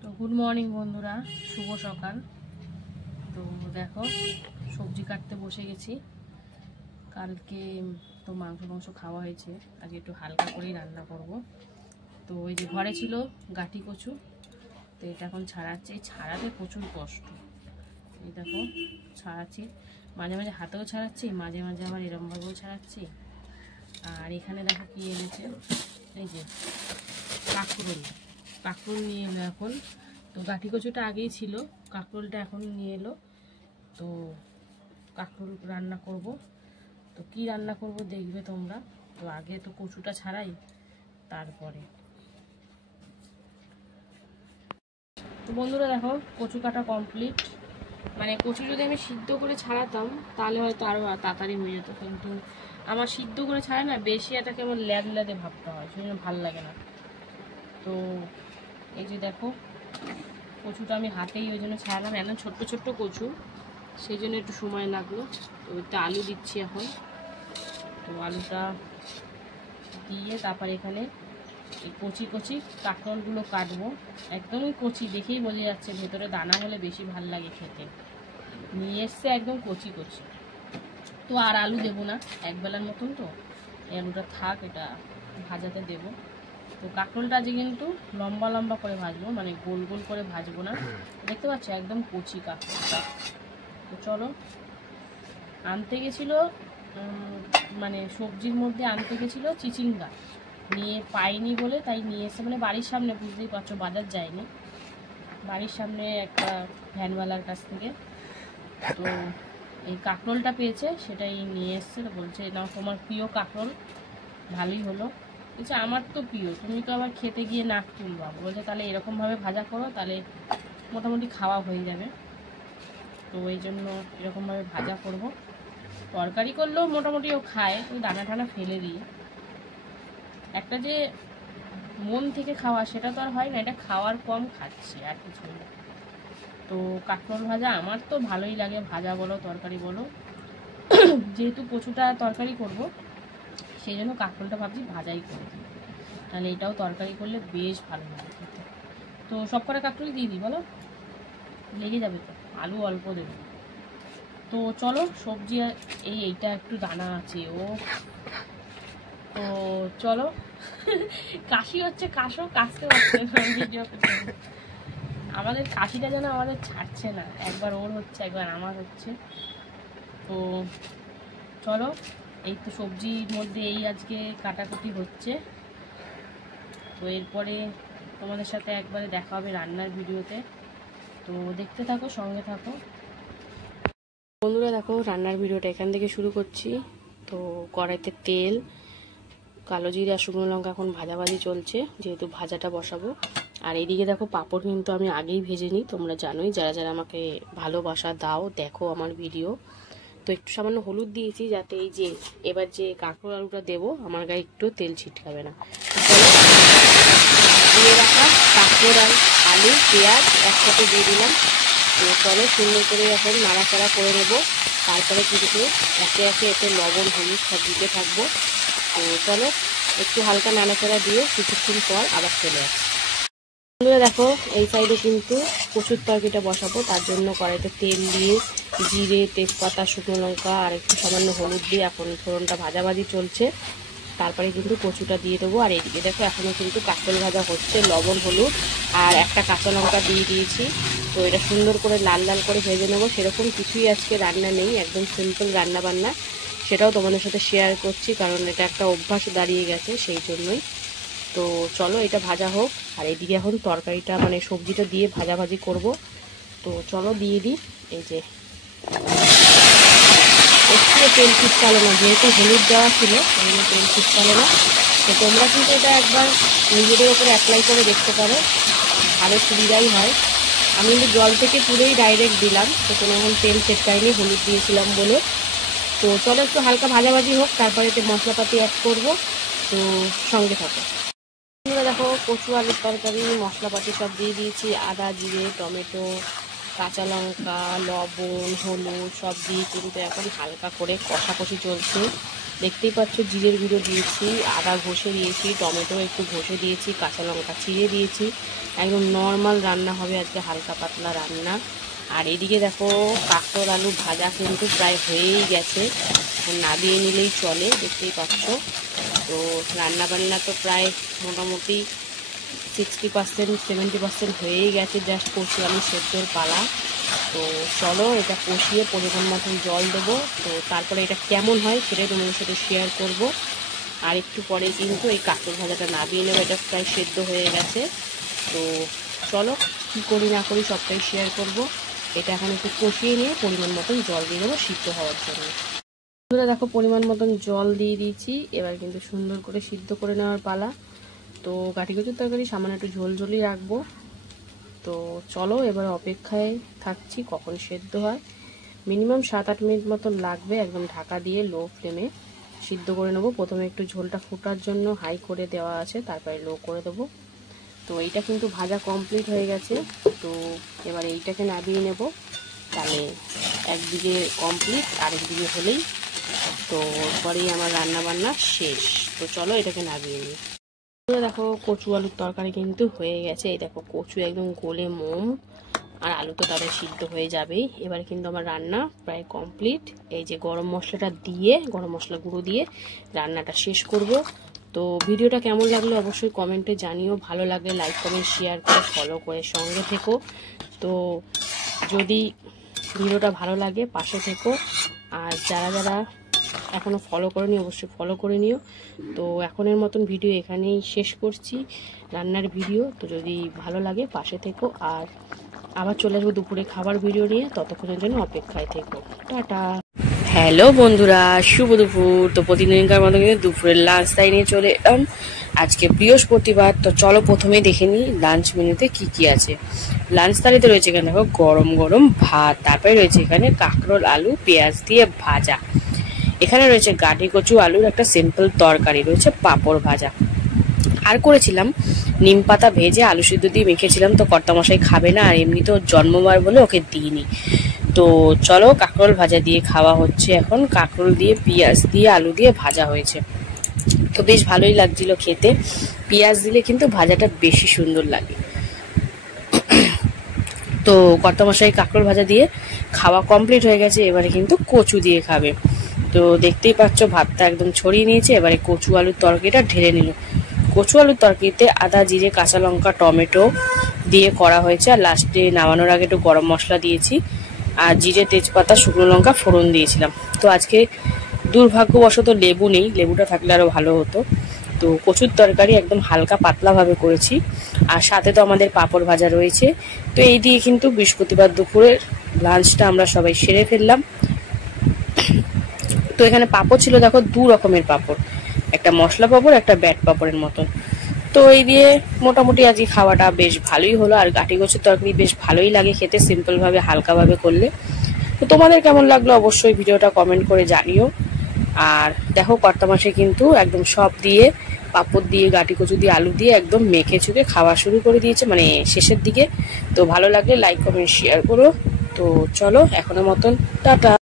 তো good morning বন্ধুরা, শুভ সকাল। তো দেখো সবজি কাটতে বসে গেছি। কালকে তো মাংস খাওয়া হয়েছে, আজকে একটু হালকা করেই রান্না করব। তো ওই যে ঘরে ছিল গাঁটি কচু, তো এটা এখন ছাড়াচ্ছি। ছাড়াতে প্রচুর কষ্ট। এই দেখো ছাড়াচ্ছি, মাঝে মাঝে হাতেও ছাড়াচ্ছি, মাঝে মাঝে আবার এরমভাবেও ছাড়াচ্ছি। আর এখানে দেখো কি এনেছে, এই যে কাঁকরোল নিয়ে এলো এখন। তো গাঁটি কচুটা আগেই ছিল, কাঁকরোলটা এখন নিয়ে এলো। তো কাঁকরোল রান্না করব। তো কি রান্না করব দেখবে তোমরা। তো আগে তো কচুটা ছাড়াই, তারপরে। তো বন্ধুরা দেখো কচু কাটা কমপ্লিট। মানে কচু যদি আমি সিদ্ধ করে ছাড়াতাম তাহলে হয়তো আরও তাড়াতাড়ি হয়ে যেত, কিন্তু আমার সিদ্ধ করে ছাড়া না, বেশি এটা কেমন ল্যাদে ভাবতে হয়, সেজন্য ভালো লাগে না। তো এই যে দেখো কচুটা আমি হাতেই ওই জন্য ছাড়ালাম, একদম ছোট্ট ছোট্ট কচু, সেই জন্য একটু সময় লাগলো। তো একটা আলু দিচ্ছি এখন। তো আলুটা দিয়ে তারপর এখানে এই কচি কচি কাঁকরোলগুলো কাটবো। একদমই কচি, দেখেই বোঝা যাচ্ছে, ভেতরে দানা হলে বেশি ভাল লাগে খেতে। নিয়ে এসছে একদম কচি কচি। তো আর আলু দেবো না, একবেলার মতন তো এই আলুটা থাক, এটা ভাজাতে দেবো। তো কাঁকরোলটা আজকে কিন্তু লম্বা লম্বা করে ভাজবো, মানে গোল গোল করে ভাজবো না। দেখতে পাচ্ছ একদম কচি কাঁকরোলটা। তো চলো, আনতে গেছিলো মানে সবজির মধ্যে আনতে গেছিলো চিচিঙ্গা, নিয়ে পাইনি বলে তাই নিয়ে এসে, মানে বাড়ির সামনে, বুঝতেই পারছো বাজার যায়নি, বাড়ির সামনে একটা ভ্যানওয়ালার কাছ থেকে। তো এই কাঁকরোলটা পেয়েছে, সেটাই নিয়ে এসছে। তো বলছে না তোমার প্রিয় কাঁকরোল, ভালোই হলো। বলছে আমার তো প্রিয়, তুমি তো আবার খেতে গিয়ে নাক তুলবা। বলছে তাহলে এরকমভাবে ভাজা করো, তাহলে মোটামুটি খাওয়া হয়ে যাবে। তো এই জন্য এরকমভাবে ভাজা করব। তরকারি করলেও মোটামুটি ও খায়, ওই দানা টানা ফেলে দিই। একটা যে মন থেকে খাওয়া, সেটা তো আর হয় না, এটা খাওয়ার কম খাচ্ছি, আর কিছু না। তো কাঁকরোল ভাজা আমার তো ভালোই লাগে, ভাজা বলো তরকারি বলো। যেহেতু কচুটা তরকারি করব, সেই জন্য কাঁকরোলটা ভাবছি ভাজাই করে দিই, তাহলে এটাও তরকারি করলে বেশ ভালো লাগে খেতে। তো সব করে কাঁকরোল দিয়ে দিই বলো, লেগে যাবে তো, আলু অল্প দেবো। তো চলো সবজি, এইটা একটু দানা আছে ও। তো চলো, কাশি হচ্ছে, কাশতে পারছে না। আমাদের কাশিটা যেন আমাদের ছাড়ছে না, একবার ওর হচ্ছে একবার আমার হচ্ছে। তো চলো, এই তো সবজির মধ্যে এই আজকে কাটাকুটি হচ্ছে। তো এরপরে তোমাদের সাথে একবারে দেখা হবে রান্নার ভিডিওতে। তো দেখতে থাকো, সঙ্গে থাকো বন্ধুরা। দেখো রান্নার ভিডিওটা এখান থেকে শুরু করছি। তো কড়াইতে তেল, কালো জিরা, শুকনো লঙ্কা এখন ভাজাভাজি চলছে, যেহেতু ভাজাটা বসাবো। আর এইদিকে দেখো পাঁপড় কিন্তু আমি আগেই ভেজে নিই, তোমরা জানোই, যারা যারা আমাকে ভালোবাসা দাও, দেখো আমার ভিডিও। তো একটু সামান্য হলুদ দিয়েছি, যাতে এই যে এবার যে কাঁকরোল আলুটা দেবো আমার গায়ে একটু তেল ছিটকাবে না। দিয়ে রাখা কাঁকরোল আর আলু, পেঁয়াজ একসাথে দিয়ে দিলাম। তো চলো সুন্দর করে এখন নাড়াচাড়া করে নেবো। তারপরে কিন্তু একে একে এতে লবণ হলুদ সব দিতে থাকবো। তো চলো একটু হালকা নাড়াচাড়া দিয়ে কিছুক্ষণ পর আবার চলে আসছি। দেখো এই সাইডে কিন্তু কচুর তরকারিটা বসাবো, তার জন্য কড়াইতে তেল দিয়ে জিরে, তেজপাতা, শুকনো লঙ্কা আর একটু সামান্য হলুদ দিয়ে এখন ফোড়নটা ভাজাভাজি চলছে। তারপরে কিন্তু কচুটা দিয়ে দেবো। আর এইদিকে দেখো এখনও কিন্তু কাঁকরোল ভাজা হচ্ছে, লবণ হলুদ আর একটা কাঁচা লঙ্কা দিয়ে দিয়েছি। তো এটা সুন্দর করে লাল লাল করে ভেজে নেবো। সেরকম কিছুই আজকে রান্না নেই, একদম সিম্পল রান্না বান্না, সেটাও তোমাদের সাথে শেয়ার করছি, কারণ এটা একটা অভ্যাস দাঁড়িয়ে গেছে, সেই জন্যই। তো চলো এটা ভাজা হোক। আর এইদিকে এখন তরকারিটা মানে সবজিটা দিয়ে ভাজাভাজি করব। তো চলো দিয়ে দিই। এই যে একটু তেল ছিটকালো না, যেহেতু হলুদ দেওয়া ছিল সেজন্য তেল ছিটকালো না। তো তোমরা কিন্তু এটা একবার নিজেদের ওপরে অ্যাপ্লাই করে দেখতে পারো, ভালো সুবিধাই হয়। আমি কিন্তু জল থেকে পুরোই ডাইরেক্ট দিলাম, তো কোনো এখন তেল ছিটকায়নি, হলুদ দিয়েছিলাম বলে। তো চলো একটু হালকা ভাজাভাজি হোক, তারপরে এতে মশলাপাতি অ্যাড করবো। তো সঙ্গে থাকো। দেখো কচু আলুর তরকারি মশলাপাতি সব দিয়ে দিয়েছি, আদা, জিরে, টমেটো, কাঁচা লঙ্কা, লবণ, হলুদ সব দিয়ে কিন্তু এখন হালকা করে কষাকষি চলছে। দেখতেই পাচ্ছ জিরের গুঁড়ো দিয়েছি, আদা ঘষে দিয়েছি, টমেটো একটু ঘষে দিয়েছি, কাঁচা লঙ্কা চিড়ে দিয়েছি। একদম নর্মাল রান্না হবে আজকে, হালকা পাতলা রান্না। আর এদিকে দেখো কাঁকরোল আলু ভাজা কিন্তু প্রায় হয়েই গেছে, নামিয়ে নিলেই চলে, দেখতেই পাচ্ছ। তো রান্না বান্না তো প্রায় মোটামুটি 60% 70% হয়েই গেছে, জাস্ট কষি আলু সেদ্ধর পালা। তো চলো এটা কষিয়ে পরিমাণ মতন জল দেবো, তো তারপরে এটা কেমন হয় সেটাই তোমাদের সাথে শেয়ার করব। আর একটু পরে কিন্তু এই কাঁকরোল ভাজাটা নামিয়ে নেবো, এটা প্রায় সেদ্ধ হয়ে গেছে। তো চলো কী করি না করি সবটাই শেয়ার করব। এটা এখন একটু কষিয়ে নিয়ে পরিমাণ মতন জল দিয়ে দেবো সিদ্ধ হওয়ার জন্য। দেখো পরিমাণ মতন জল দিয়ে দিয়েছি, এবার কিন্তু সুন্দর করে সিদ্ধ করে নেওয়ার পালা। তো কাঠি কচুর তরকারি সামান্য একটু ঝোল ঝোলই রাখবো। তো চলো এবার অপেক্ষায় থাকছি কখন সেদ্ধ হয়। মিনিমাম 7-8 মিনিট মতন লাগবে, একদম ঢাকা দিয়ে লো ফ্লেমে সিদ্ধ করে নেবো। প্রথমে একটু ঝোলটা ফোটার জন্য হাই করে দেওয়া আছে, তারপরে লো করে দেবো। তো এইটা কিন্তু ভাজা কমপ্লিট হয়ে গেছে। তো এবার এইটাকে নামিয়ে নেব, তাহলে একদিকে কমপ্লিট আরেকদিকে হলেই তো পরেই আমার রান্না বান্না শেষ। তো চলো এটাকে নামিয়ে নিই। দেখো কচু আলুর তরকারি কিন্তু হয়ে গেছে। এই দেখো কচু একদম গলে মোম, আর আলু তো তাদের সিদ্ধ হয়ে যাবেই। এবার কিন্তু আমার রান্না প্রায় কমপ্লিট। এই যে গরম মশলাটা দিয়ে, গরম মশলা গুঁড়ো দিয়ে রান্নাটা শেষ করব। তো ভিডিওটা কেমন লাগলো অবশ্যই কমেন্টে জানিও। ভালো লাগলে লাইক কমেন্ট শেয়ার করে ফলো করে সঙ্গে থেকো। তো যদি ভিডিওটা ভালো লাগে পাশে থেকো, আর যারা যারা এখনও ফলো করোনি অবশ্যই ফলো করে নিও। তো এখনের মতন ভিডিও এখানেই শেষ করছি, রান্নার ভিডিও। তো যদি ভালো লাগে পাশে থেকো, আর আবার চলে আসবো দুপুরে খাবার ভিডিও নিয়ে, ততক্ষণের জন্য অপেক্ষায় থেকো। টাটা। হ্যালো বন্ধুরা, শুভ দুপুর। তো প্রতিদিনকার মতো কিন্তু দুপুরের লাঞ্চ তাই নিয়ে চলে এলাম। আজকে বৃহস্পতিবার। তো চলো প্রথমে দেখে নিই লাঞ্চ মেনুতে কি কি আছে। লাঞ্চ থালিতে রয়েছে এখানে দেখো গরম গরম ভাত, তারপরে রয়েছে এখানে কাঁকরোল আলু পেঁয়াজ দিয়ে ভাজা, এখানে রয়েছে গাঠি কচু আলুর একটা সিম্পল তরকারি, রয়েছে পাঁপড় ভাজা, আর করেছিলাম নিম পাতা ভেজে আলু সিদ্ধ দিয়ে মেখেছিলাম। তো কর্তামশাই খাবে না, আর এমনি তো জন্মবার বলে ওকে দিইনি। তো চলো কাঁকরোল ভাজা দিয়ে খাওয়া হচ্ছে এখন। কাঁকরোল দিয়ে পেঁয়াজ দিয়ে আলু দিয়ে ভাজা হয়েছে, তো বেশ ভালোই লাগছিল খেতে। পেঁয়াজ দিলে কিন্তু ভাজাটা বেশি সুন্দর লাগে। তো কর্তামশাই কাঁকরোল ভাজা দিয়ে খাওয়া কমপ্লিট হয়ে গেছে, এবারে কিন্তু কচু দিয়ে খাবে। তো দেখতেই পাচ্ছ ভাতটা একদম ছড়িয়ে নিয়েছে, এবারে কচু আলুর তরকারিটা ঢেলে নিল। কচু আলুর তরকারিতে আদা জিরে কাঁচা লঙ্কা টমেটো দিয়ে করা হয়েছে, আর লাস্টে নামানোর আগে একটু গরম মশলা দিয়েছি, আর জিরে তেজপাতা শুকনো লঙ্কা ফোড়ন দিয়েছিলাম। তো আজকে দুর্ভাগ্যবশত লেবু নেই, লেবুটা থাকলে আরও ভালো হতো। তো কচুর তরকারি একদম হালকা পাতলাভাবে করেছি, আর সাথে তো আমাদের পাঁপড় ভাজা রয়েছে। তো এই দিয়ে কিন্তু বৃহস্পতিবার দুপুরের লাঞ্চটা আমরা সবাই সেরে ফেললাম। তো এখানে পাঁপড় ছিল দেখো 2 রকমের পাঁপড়, একটা মশলা পাঁপড় একটা ব্যাট পাঁপড়ের মতন। তো এই দিয়ে মোটামুটি আজকে খাওয়াটা বেশ ভালোই হলো। আর গাঠি কচুর তরকারি বেশ ভালোই লাগে খেতে, সিম্পলভাবে হালকাভাবে করলে। তো তোমাদের কেমন লাগলো অবশ্যই ভিডিওটা কমেন্ট করে জানিও। আর দেখো কর্তামশাই কিন্তু একদম সব দিয়ে পাঁপড় দিয়ে গাঠি কচু দিয়ে আলু দিয়ে একদম মেখে চুকে খাওয়া শুরু করে দিয়েছে, মানে শেষের দিকে। তো ভালো লাগলে লাইক কমেন্ট শেয়ার করো। তো চলো এখনের মতন টাটা।